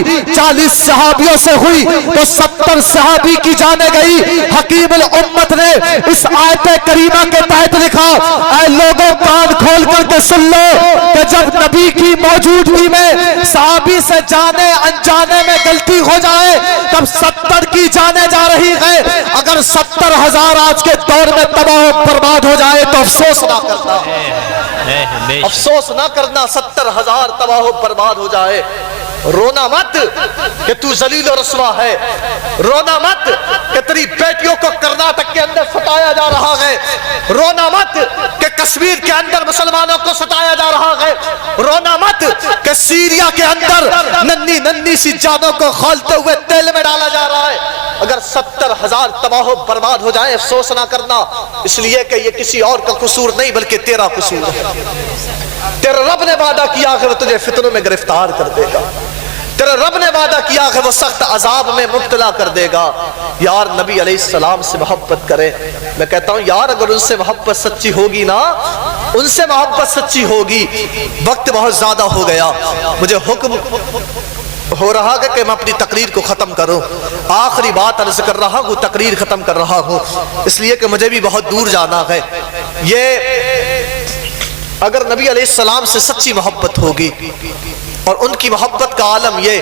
شہادی 40 صحابیوں سے ہوئی تو 70 صحابی کی جانیں گئی۔ حکیم الامت نے اس آیت کریمہ کے تحت لکھا، اے لوگوں کان کھول کر کے سن لو کہ جب نبی کی موجودگی میں صحابی سے جانے انجانے میں غلطی ہو جائے تب 70 کی جانے جا رہی ہے۔ اگر 70,000 آج کے دور میں تباہ و برباد ہو جائے تو افسوس نہ کرنا، افسوس نہ کرنا 70,000 تباہ و برباد ہو جائے۔ رونا مت کہ تو ذلیل و رسوا ہے، رونا مت کہ تیری بیٹیوں کو کرناٹک کے اندر ستایا جا رہا ہے، رونا مت کہ کشمیر کے اندر مسلمانوں کو ستایا جا رہا ہے، رونا مت کہ سیریا کے اندر ننھی ننھی سی جانوں کو کھولتے ہوئے تیل میں ڈالا جا رہا ہے۔ اگر 70,000 تباہ و برباد ہو جائے افسوس نہ کرنا، اس لیے کہ یہ کسی اور کا قصور نہیں بلکہ تیرا قصور ہے۔ تیرے رب نے وعدہ کیا کہ وہ تجھے فتنوں میں گرفتار کر دے گا، تیرے رب نے وعدہ کیا کہ وہ سخت عذاب میں مبتلا کر دے گا۔ یار نبی علیہ السلام سے محبت کرے، میں کہتا ہوں یار اگر ان سے محبت سچی ہوگی نا، ان سے محبت سچی ہوگی۔ وقت بہت زیادہ ہو گیا، مجھے حکم ہو رہا ہے کہ میں اپنی تقریر کو ختم کروں۔ آخری بات عرض کر رہا ہوں، تقریر ختم کر رہا ہوں، اس لیے کہ مجھے بھی بہت دور جانا ہے۔ یہ اگر نبی علیہ السلام سے سچی محبت ہوگی اور ان کی محبت کا عالم یہ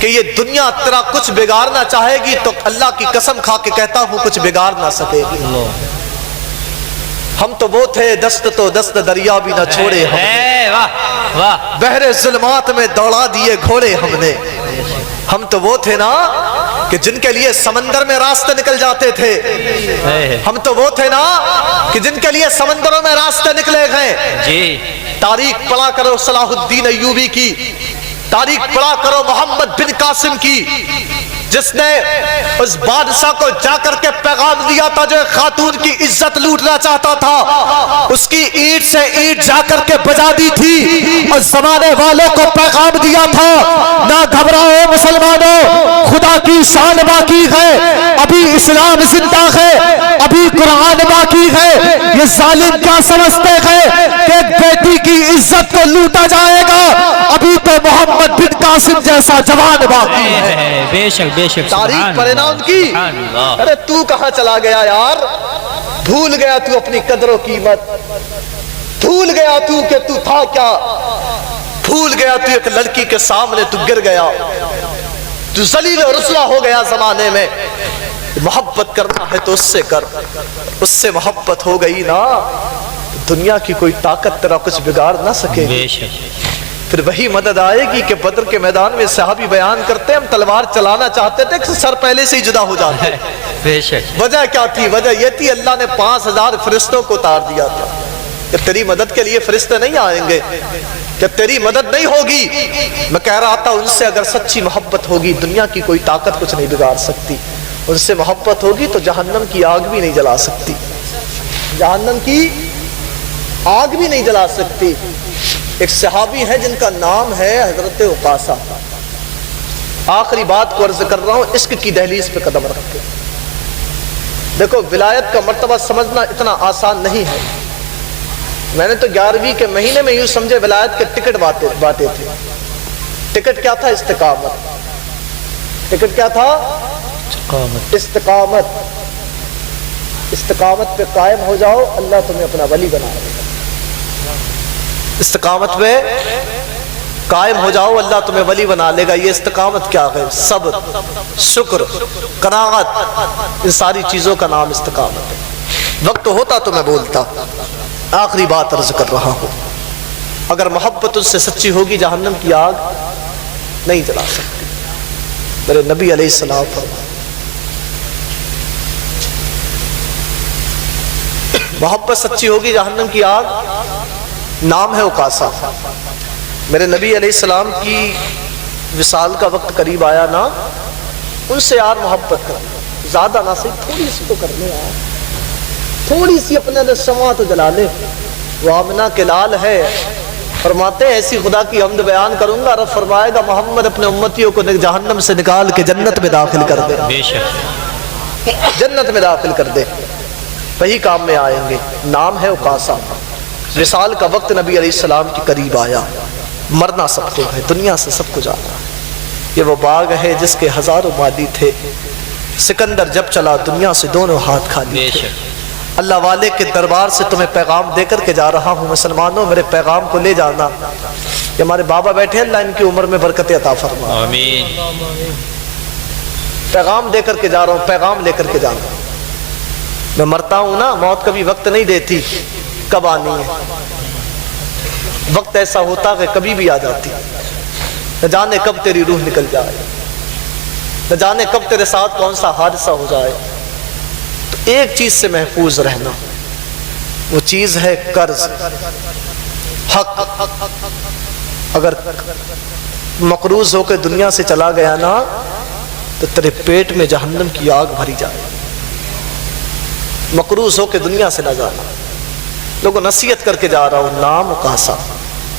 کہ یہ دنیا تیرا کچھ بگاڑنا چاہے گی تو اللہ کی قسم کھا کے کہتا ہوں کچھ بگاڑ نہ سکے گی۔ ہم تو وہ تھے دست تو دست دریا بھی نہ چھوڑے ہم نے، بحر ظلمات میں دوڑا دیے گھوڑے ہم نے۔ ہم تو وہ تھے نا کہ جن کے لیے سمندر میں راستے نکل جاتے تھے، ہم تو وہ تھے نا کہ جن کے لیے سمندروں میں راستے نکلے گئے۔ تاریخ پڑھا کرو صلاح الدین ایوبی کی، تاریخ پڑھا کرو محمد بن قاسم کی، جس نے اس بادشاہ کو جا کر کے پیغام دیا تھا جو خاتون کی عزت لوٹنا چاہتا تھا، اس کی اینٹ سے اینٹ جا کر کے بجا دی تھی اور زمانے والوں کو پیغام دیا تھا نہ گھبراؤ مسلمانوں، خدا کی شان باقی ہے، ابھی اسلام زندہ ہے، ابھی قرآن باقی ہے۔ یہ ظالم کیا سمجھتے ہیں کہ ایک بیٹی کی عزت کو لوٹا جائے گا، ابھی تو محمد بن قاسم جیسا جوان باقی ہے۔ بے شک بے شک، تاریخ پڑھے نا ان کی۔ ارے تو کہاں چلا گیا یار، بھول گیا تو اپنی قدر و قیمت، بھول گیا تو کہ تو تھا کیا، بھول گیا تو ایک لڑکی کے سامنے تو گر گیا، تو ذلیل و رسوا ہو گیا زمانے میں۔ محبت کرنا ہے تو اس سے کر، اس سے محبت ہو گئی نا دنیا کی کوئی طاقت تیرا کچھ بگاڑ نہ سکے گی۔ پھر وہی مدد آئے گی کہ بدر کے میدان میں صحابی بیان کرتے ہم تلوار چلانا چاہتے تھے کہ سر پہلے سے ہی جدا ہو جاتے۔ وجہ کیا تھی؟ وجہ یہ تھی اللہ نے 5,000 فرشتوں کو اتار دیا تھا کہ تیری مدد کے لیے فرشتے نہیں آئیں گے، کہ تیری مدد نہیں ہوگی۔ میں کہہ رہا تھا ان سے اگر سچی محبت ہوگی دنیا کی کوئی طاقت کچھ نہیں بگاڑ سکتی، ان سے محبت ہوگی تو جہنم کی آگ بھی نہیں جلا سکتی، جہنم کی آگ بھی نہیں جلا سکتی۔ ایک صحابی ہے جن کا نام ہے حضرت عکاشہ۔ آخری بات کو عرض کر رہا ہوں، عشق کی دہلیز پہ قدم رکھ کے دیکھو، ولایت کا مرتبہ سمجھنا اتنا آسان نہیں ہے۔ میں نے تو 11ویں کے مہینے میں یوں سمجھے ولایت کے ٹکٹ باتے تھے۔ ٹکٹ کیا تھا؟ استقامت۔ ٹکٹ کیا تھا؟ استقامت۔ استقامت پہ قائم ہو جاؤ، اللہ تمہیں اپنا ولی بنا دے گا۔ استقامت پہ قائم ہو جاؤ، اللہ تمہیں ولی بنا لے گا۔ یہ استقامت کیا ہے؟ صبر، شکر، قناعت، ان ساری چیزوں کا نام استقامت ہے۔ وقت ہوتا تو میں بولتا، آخری بات عرض کر رہا ہوں، اگر محبت ان سے سچی ہوگی جہنم کی آگ نہیں جلا سکتی۔ میرے نبی علیہ السلام فرمایا محبت سچی ہوگی جہنم کی آگ، نام ہے عکاشہ۔ میرے نبی علیہ السلام کی وصال کا وقت قریب آیا نا، ان سے یار محبت کر، زیادہ نہ صحیح تھوڑی سی تو کرنے یار، تھوڑی سی اپنے اندر شمع تو جلا لے۔ وہ آمنہ کے لال ہے، فرماتے ہیں ایسی خدا کی حمد بیان کروں گا، رب فرمائے گا محمد اپنے امتیوں کو جہنم سے نکال کے جنت میں داخل کر دے، جنت میں داخل کر دے، وہی کام میں آئیں گے۔ نام ہے عکاشہ۔ وصال کا وقت نبی علیہ السلام کے قریب آیا، مرنا سب کو ہے، دنیا سے سب کو جانا ہے۔ یہ وہ باغ ہے جس کے ہزاروں مالی تھے، سکندر جب چلا دنیا سے دونوں ہاتھ خالی تھے۔ اللہ والے کے دربار سے تمہیں پیغام دے کر کے جا رہا ہوں، مسلمانوں میرے پیغام کو لے جانا۔ یہ ہمارے بابا بیٹھے ہیں، اللہ ان کی عمر میں برکت عطا فرما۔ آمین۔ پیغام دے کر کے جا رہا ہوں، پیغام لے کر کے جانا۔ میں مرتا ہوں نا، موت کبھی وقت نہیں دیتی کب آنی ہے، وقت ایسا ہوتا کہ کبھی بھی آ جاتی، نہ جانے کب تیری روح نکل جائے، نہ جانے کب تیرے ساتھ کون سا حادثہ ہو جائے۔ تو ایک چیز سے محفوظ رہنا، وہ چیز ہے قرض، حق۔ اگر مقروض ہو کے دنیا سے چلا گیا نا تو تیرے پیٹ میں جہنم کی آگ بھری جائے۔ مقروض ہو کے دنیا سے نہ جانا۔ لوگوں نصیحت کر کے جا رہا ہوں، نام اکاسا۔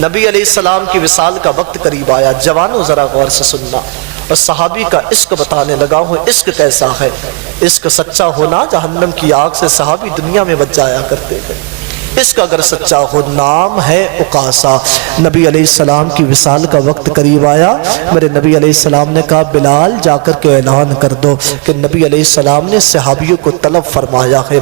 نبی علیہ السلام کی وصال کا وقت قریب آیا، جوانوں ذرا غور سے سننا۔ اور صحابی کا عشق بتانے لگا ہوں، عشق کیسا ہے۔ عشق سچا ہونا جہنم کی آگ سے صحابی دنیا میں بچ جایا کرتے ہیں۔ عشق اگر سچا ہو، نام ہے اکاسا۔ نبی علیہ السلام کی وصال کا وقت قریب آیا، میرے نبی علیہ السلام نے کہا بلال جا کر کے اعلان کر دو کہ نبی علیہ السلام نے صحابیوں کو طلب فرمایا ہے۔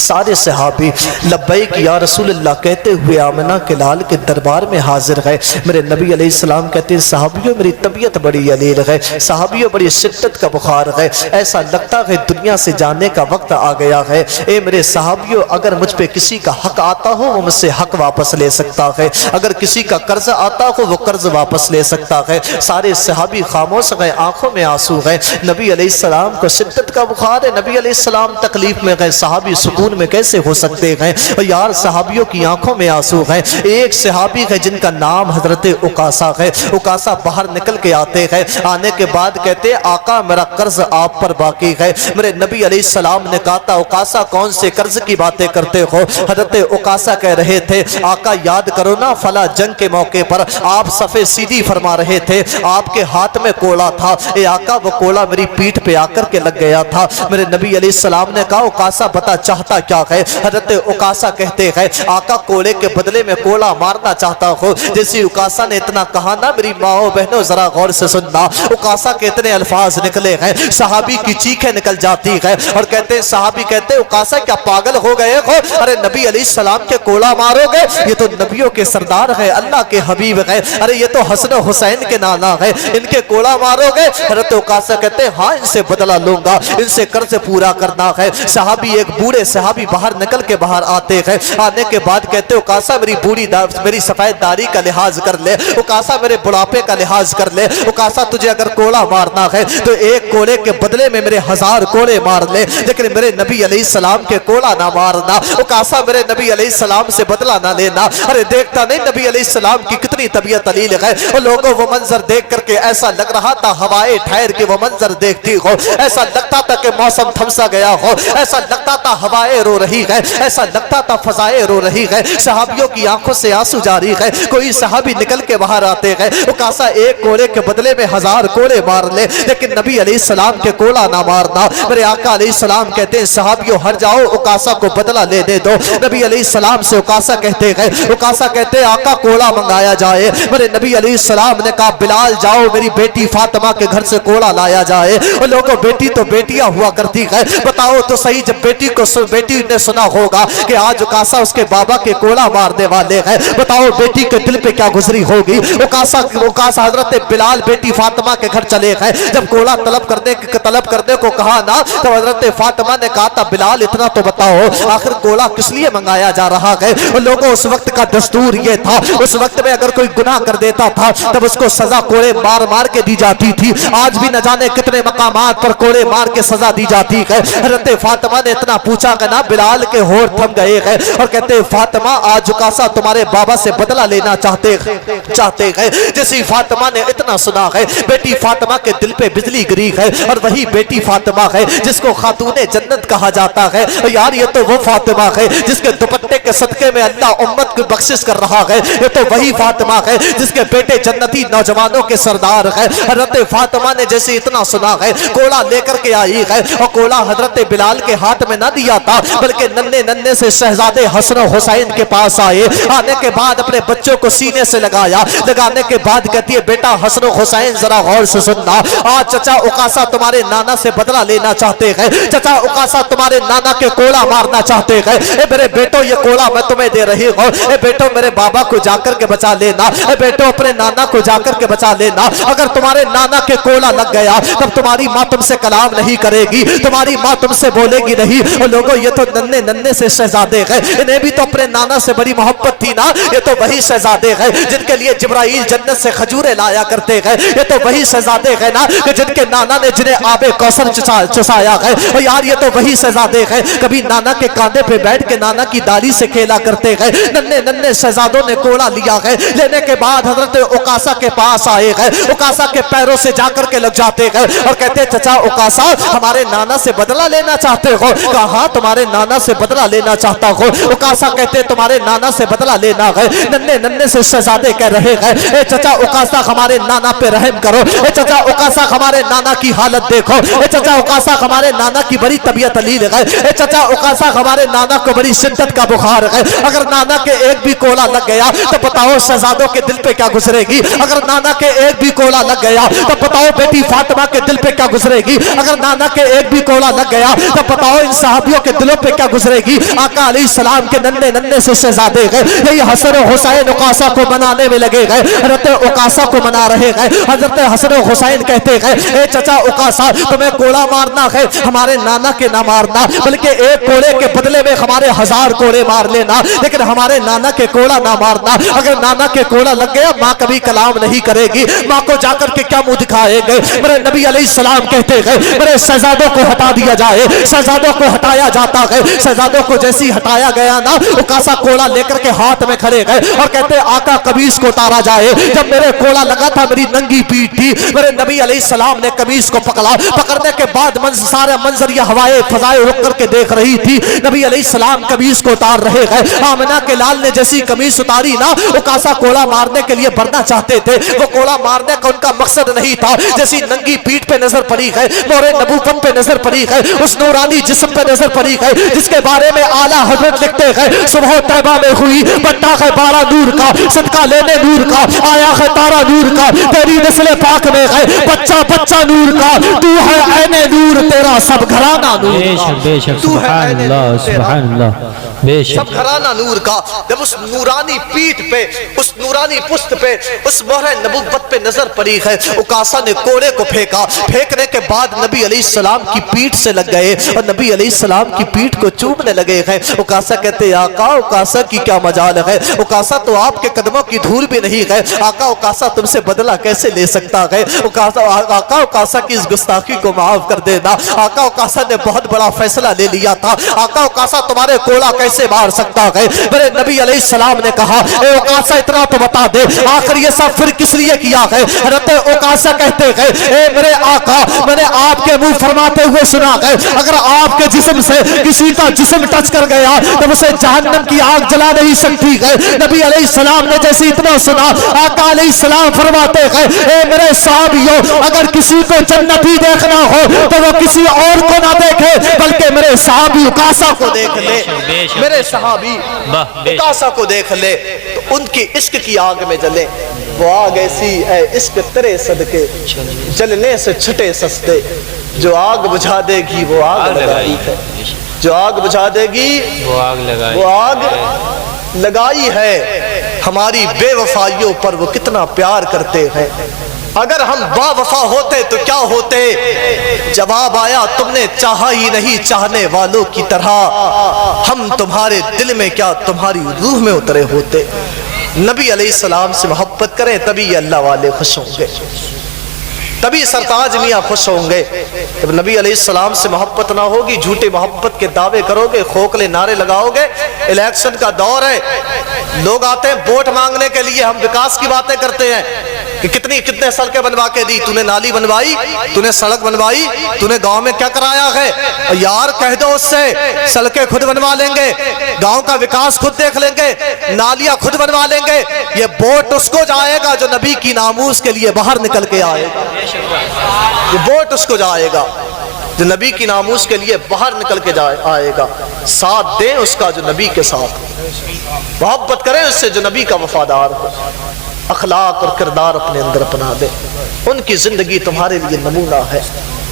سارے صحابی لبیک یا رسول اللہ کہتے ہوئے آمنہ کے لال کے دربار میں حاضر گئے۔ میرے نبی علیہ السلام کہتے ہیں صحابیوں میری طبیعت بڑی علیل ہے، صحابیوں بڑی شدت کا بخار ہے، ایسا لگتا ہے دنیا سے جانے کا وقت آ گیا ہے۔ اے میرے صحابیوں، اگر مجھ پہ کسی کا حق آتا ہو وہ مجھ سے حق واپس لے سکتا ہے، اگر کسی کا قرض آتا ہو وہ قرض واپس لے سکتا ہے۔ سارے صحابی خاموش گئے، آنکھوں میں آنسو گئے۔ نبی علیہ السلام کو شدت کا بخار ہے، نبی علیہ السلام تکلیف میں گئے، صحابی سکون میں کیسے ہو سکتے ہیں؟ اور یار صحابیوں کی آنکھوں میں آنسو ہیں۔ ایک صحابی ہے جن کا نام حضرت اکاسا ہے، اکاسا باہر نکل کے آتے ہیں، آنے کے بعد کہتے آقا میرا قرض آپ پر باقی ہے۔ میرے نبی علیہ السلام نے کہا تھا اکاسا کون سے قرض کی باتیں کرتے ہو؟ حضرت اکاسا کہہ رہے تھے آقا یاد کرو نا فلاں جنگ کے موقع پر آپ صفے سیدھی فرما رہے تھے، آپ کے ہاتھ میں کوڑا تھا، اے آقا وہ کوڑا میری پیٹھ پہ آ کر کے لگ گیا تھا۔ میرے نبی علیہ السلام نے کہا اکاسا بتا چاہتا کیا ہے؟ حضرت اکاسا کہتے ہیں آقا کوڑے کے بدلے میں کوڑا مارنا چاہتا ہو۔ جیسے اکاسا نے اتنا کہا نا میری ماں بہنوں ذرا غور سے سننا، اکاسا کے اتنے الفاظ نکلے ہیں صحابی کی چیخیں نکل جاتی ہے اور کہتے ہیں صحابی کہتے ہیں اکاسا کیا پاگل ہو گئے ہو؟ ارے نبی علیہ السلام کے کوڑا مارو گے؟ یہ تو نبیوں کے سردار ہے، اللہ کے حبیب ہے، ارے یہ تو حسن و حسین کے نانا ہے، ان کے کوڑا مارو گے؟ حضرت اکاسا کہتے ہیں ہاں ان سے بدلہ لوں گا، ان سے قرض پورا کرنا ہے۔ صحابی ایک بوڑھے صحابی باہر نکل کے باہر آتے ہیں، آنے کے بعد کہتے ہیں اکاسا میری سفید داڑھی کا لحاظ کر لے، اکاسا میرے بڑھاپے کا لحاظ کر لے، اکاسا تجھے اگر کوڑا مارنا ہے تو ایک کوڑے کے بدلے میں میرے 1000 کوڑے مار لے، لیکن میرے نبی علیہ السلام کے کوڑا نہ مارنا۔ اکاسا میرے نبی علیہ السلام سے بدلہ نہ لینا۔ ارے دیکھتا نہیں نبی علیہ السلام کی کتنی طبیعت علیل ہے، اور لوگوں وہ منظر دیکھ کر کے ایسا لگ رہا تھا ہوائیں ٹھہر کے وہ منظر دیکھتی ہو، ایسا لگتا تھا کہ موسم تھمسا گیا ہو، ایسا لگتا تھا ہوائیں رو رہی ہے، ایسا لگتا تھا فضائیں رو رہی ہے، صحابیوں کی آنکھوں سے آنسو جاری ہے۔ کوئی صحابی نکل کے باہر آتے ہیں، اکاسا ایک کوڑے کے بدلے میں 1000 کوڑے مار لے، لیکن نبی علیہ السلام کے کوڑا نہ مارنا۔ میرے آقا علیہ السلام کہتے ہیں صحابیوں ہٹ جاؤ، اکاسا کو بدلہ لے دے دو۔ نبی علیہ السلام سے اکاسا کہتے ہیں، اکاسا کہتے ہیں آقا کوڑا منگایا جائے۔ میرے نبی علیہ السلام نے کہا بلال جاؤ میری بیٹی فاطمہ کے گھر سے کوڑا لایا جائے۔ اور لوگوں بیٹی تو بیٹیاں ہوا کرتی ہے، بتاؤ تو صحیح جب بیٹی نے سنا ہوگا کہ آج اکاسا اس کے بابا کے کوڑا مارنے والے ہیں، بتاؤ بیٹی کے دل پہ کیا گزری ہوگی؟ اکاسا حضرت بلال بیٹی فاطمہ کے گھر چلے گئے، جب کوڑا طلب کرنے کو کہا نا تو حضرت فاطمہ نے کہا تھا بلال اتنا تو بتاؤ آخر کوڑا کس لیے منگایا جا رہا ہے؟ اور لوگوں اس وقت کا دستور یہ تھا، اس وقت میں اگر کوئی گناہ کر دیتا تھا تب اس کو سزا کوڑے مار کے دی جاتی تھی۔ آج بھی نہ جانے کتنے مقامات پر کوڑے مار کے سزا دی جاتی ہے۔ حضرت فاطمہ نے اتنا پوچھا کہ نا بلال کے ہونٹ تھم گئے ہیں اور کہتے ہیں فاطمہ آج اکاسا تمہارے بابا سے بدلہ لینا چاہتے ہیں۔ جیسی فاطمہ نے اتنا سنا ہے بیٹی فاطمہ کے دل پہ بجلی گری ہے، اور وہی بیٹی فاطمہ ہے جس کو خاتون جنت کہا جاتا ہے۔ یار یہ تو وہ فاطمہ ہے جس کے دوپٹے کے صدقے میں اللہ امت کو بخشش کر رہا ہے، یہ تو وہی فاطمہ فاطمہ ہے جس کے بیٹے جنتی نوجوانوں کے سردار ہے. حضرت فاطمہ نے جیسے اتنا سنا ہے کوڑا لے کر کے آئی ہے, اور کوڑا حضرت بلال کے ہاتھ میں نہ دیا تھا بلکہ ننھے ننھے سے شہزادے حسن و حسین کے پاس آئے. آنے کے بعد اپنے بچوں کو سینے سے لگایا, لگانے کے بعد کہتی ہے بیٹا حسن و حسین ذرا غور سے سننا, آج چچا اکاسا تمہارے نانا سے بدلہ لینا چاہتے ہیں, چچا اکاسا تمہارے نانا کے کوڑا مارنا چاہتے ہیں. اے میرے بیٹو یہ کوڑا میں تمہیں دے رہی ہوں, اے بیٹو میرے بابا کو جا کر کے بچا لینا, اے بیٹو اپنے نانا کو جا کر کے بچا لینا. اگر تمہارے نانا کے کوڑا لگ گیا تب تمہاری ماں تم سے کلام نہیں کرے گی, تمہاری ماں تم سے بولے گی نہیں. اور لوگوں یہ تو ننھے ننھے سے شہزادے ہیں, انہیں بھی تو اپنے نانا سے بڑی محبت تھی نا. یہ تو وہی شہزادے ہیں جن کے لیے جبرائیل جنت سے کھجوریں لایا کرتے ہیں. یہ تو وہی شہزادے ہیں نا کہ جن کے نانا نے جنہیں آب کوثر چسایا ہے. اور یار یہ تو وہی شہزادے ہیں کبھی نانا کے کاندھے پہ بیٹھ کے نانا کی داڑھی سے کھیلا کرتے ہیں. ننھے ننھے شہزادوں نے کوڑا لیا ہے, لینے کے بعد حضرت اکاسا کے پاس آئے ہیں. اکاسا کے پیروں سے جا کر کے لگ جاتے ہیں اور کہتے ہیں چچا اکاسا ہمارے نانا سے بدلہ لینا چاہتے ہو؟ کہا ہاں تمہارے نانا سے بدلہ لینا چاہتا ہو. اکاسا کہتے ہیں تمہارے نانا سے بدلہ لینا ہے. ننھے ننھے سے شہزادے کہہ رہے ہیں اے چچا اکاسا ہمارے نانا پہ رحم کرو, اے چچا اکاسا ہمارے نانا کی حالت دیکھو, اے چچا اکاسا ہمارے نانا کی بڑی طبیعت علیل ہے, اے چچا اکاسا ہمارے نانا کو بڑی شدت کا بخار ہے. اگر نانا کے ایک بھی کوڑا لگ گیا تو بتاؤ شہزادوں کے دل پہ کیا گزرے گی. اگر نانا کے ایک بھی کوڑا لگ گیا تو بتاؤ بیٹی فاطمہ کے دل پہ کیا گزرے گی. اگر نانا کے ایک بھی کوڑا لگ گیا تو بتاؤ ان صحابیوں کے دلوں پہ کیا گزرے گی. آقا علیہ السلام کے ننھے ننھے سے شہزادے گئے, یہی حسن و حسین اکاسا کو منانے میں لگے گئے. حضرت اکاسا کو منا رہے گئے. حضرت حسن و حسین کہتے گئے اے چچا اکاسا تمہیں کوڑا مارنا ہے ہمارے نانا کے نہ مارنا, بلکہ ایک کوڑے کے بدلے میں ہمارے 1000 کوڑے مار لینا, لیکن ہمارے نانا کے کوڑا نہ مارنا. اگر نانا کے کوڑا لگ گیا ماں کبھی کلام نہیں کرے گی, ماں کو جا کر کے کیا منہ دکھائے گے. میرے نبی علیہ السلام کہتے گئے میرے شہزادوں کو ہٹا دیا جائے. شہزادوں کو ہٹایا جاتا ہے. شہزادوں کو جیسی ہٹایا گیا نا اکاسا کوڑا لے کر کے ہاتھ میں کھڑے گئے اور کہتے آقا قمیص کو اتارا جائے. جب میرے کوڑا لگا تھا میری ننگی پیٹ تھی, میرے نبی علیہ السلام نے قمیص کو پکڑا. پکڑنے کے بعد سارا منظر یہ ہوائے فضائے رک کر کے دیکھ رہی تھی. نبی علیہ السلام قمیص کو اتار رہے گئے. آمنہ کے لال نے جیسی قمیص اتاری نا اکاسا کوڑا مارنے کے لیے بڑھنا چاہتے تھے. وہ کوڑا مارنے کا ان کا مقصد نہیں تھا. جیسی ننگی پیٹ پہ نظر پڑی ہے, نور نبوت پہ نظر پڑی ہے, اس نورانی جسم پہ نظر پڑی ہے جس کے بارے میں اعلیٰ حضرت لکھتے ہیں صبح طیبہ میں ہوئی بٹا ہے بارہ نور کا, صدقہ لینے نور کا, آیا ہے تارا نور کا, تیری نسل پاک میں ہے بچہ بچہ نور کا, تو ہے عین نور تیرا سب گھرانہ نور کا. بے شک سبحان اللہ سبحان اللہ بے شک سب گھرانہ نور کا. جب اس نورانی پیٹ پہ اس نورانی پشت پہ اس مہر نبوت پہ نظر پڑی ہے اکاسا نے کوڑے کو پھینکا. پھینکنے کے بعد نبی علیہ السلام کی پیٹ سے لگ گئے اور نبی علیہ السلام کی پیٹ کو چومنے لگے ہیں. اکاسا کہتے آقا اکاسا کی کیا مجال ہے, اکاسا تو آپ کے قدموں کی دھول بھی نہیں ہے. آقا اکاسا تم سے بدلہ کیسے لے سکتا ہے. آقا اکاسا کی اس گستاخی کو معاف کر دینا. آقا اکاسا نے بہت بڑا فیصلہ لے لیا تھا. آقا اکاسا تمہارے کوڑا کیسے مار سکتا ہے. میرے نبی علیہ السلام نے کہا اے اکاسا اتنا تو بتا دے آخر یہ سب پھر کس لیے کیا ہے. حضرت اکاسا کہتے ہیں اے میرے آقا میں نے آپ کے منہ فرماتے ہوئے سنا ہے اگر آپ کے جسم سے کسی کا جسم ٹچ کر گیا تو اسے جہنم کی آگ جلا نہیں سکتی ہے. نبی علیہ السلام نے جیسے اتنا سنا آقا علیہ السلام فرماتے ہیں اے میرے صحابیوں اگر کسی کو جنت ہی دیکھنا ہو تو وہ کسی اور کو نہ دیکھے بلکہ میرے صحابی اکاسا کو دیکھ لے. میرے صحابی اکاسا کو دیکھ لے تو ان کی عشق کی آگ میں جلے. وہ آگ ایسی اے عشق تیرے صدقے جلنے سے چھٹے سستے. جو آگ بجھا دے گی وہ آگ لگائی ہے, جو آگ بجھا دے گی وہ آگ لگائی ہے. ہماری بے وفائیوں پر وہ کتنا پیار کرتے ہیں. اگر ہم با وفا ہوتے تو کیا ہوتے. جواب آیا تم نے چاہا ہی نہیں چاہنے والوں کی طرح, ہم تمہارے دل میں کیا تمہاری روح میں اترے ہوتے. نبی علیہ السلام سے محبت کریں تبھی اللہ والے خوش ہوں گے, تبھی سرتاج میاں خوش ہوں گے. جب نبی علیہ السلام سے محبت نہ ہوگی جھوٹے محبت کے دعوے کرو گے, کھوکھلے نعرے لگاؤ گے. الیکشن کا دور ہے, لوگ آتے ہیں ووٹ مانگنے کے لیے, ہم وکاس کی باتیں کرتے ہیں کہ کتنے سڑکیں بنوا کے دی، تو نے نالی بنوائی، تو نے سڑک بنوائی، تو نے گاؤں میں کیا کرایا ہے؟ یار کہہ دو اس سے سڑکیں خود بنوا لیں گے، گاؤں کا وکاس خود دیکھ لیں گے، نالیاں خود بنوا لیں گے۔ یہ ووٹ اس کو جائے گا جو نبی کی ناموس کے لیے باہر نکل کے آئے گا، یہ ووٹ اس کو جائے گا جو نبی کی ناموس کے لیے باہر نکل کے آئے گا۔ ساتھ دیں اس کا جو نبی کے ساتھ، محبت کریں اس سے جو نبی کا وفادار ہو، اخلاق اور کردار اپنے اندر اپنا دیں۔ ان کی زندگی تمہارے لیے نمونہ ہے۔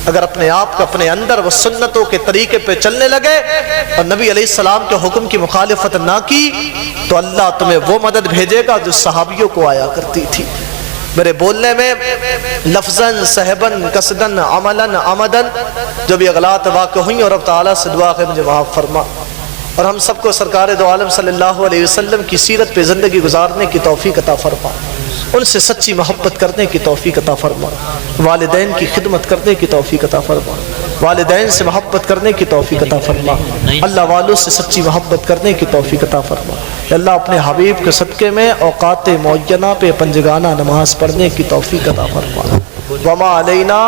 اگر اپنے آپ کو اپنے اندر وہ سنتوں کے طریقے پہ چلنے لگے اور نبی علیہ السلام کے حکم کی مخالفت نہ کی تو اللہ تمہیں وہ مدد بھیجے گا جو صحابیوں کو آیا کرتی تھی۔ میرے بولنے میں لفظاً صحباً قصداً عملاً عمداً جو بھی اغلاط واقع ہوئیں، اور رب تعالیٰ سے دعا ہے مجھے معاف فرما، اور ہم سب کو سرکار دو عالم صلی اللہ علیہ وسلم کی سیرت پہ زندگی گزارنے کی توفیق عطا فرما، ان سے سچی محبت کرنے کی توفیق عطا فرما، والدین کی خدمت کرنے کی توفیق عطا فرما، والدین سے محبت کرنے کی توفیق عطا فرما، اللہ والوں سے سچی محبت کرنے کی توفیق عطا فرما۔ اللہ اپنے حبیب کے صدقے میں اوقات معینہ پہ پنجگانہ نماز پڑھنے کی توفیق عطا فرما۔ وما علینا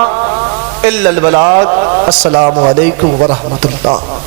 الا البلاغ۔ السلام علیکم ورحمۃ اللہ۔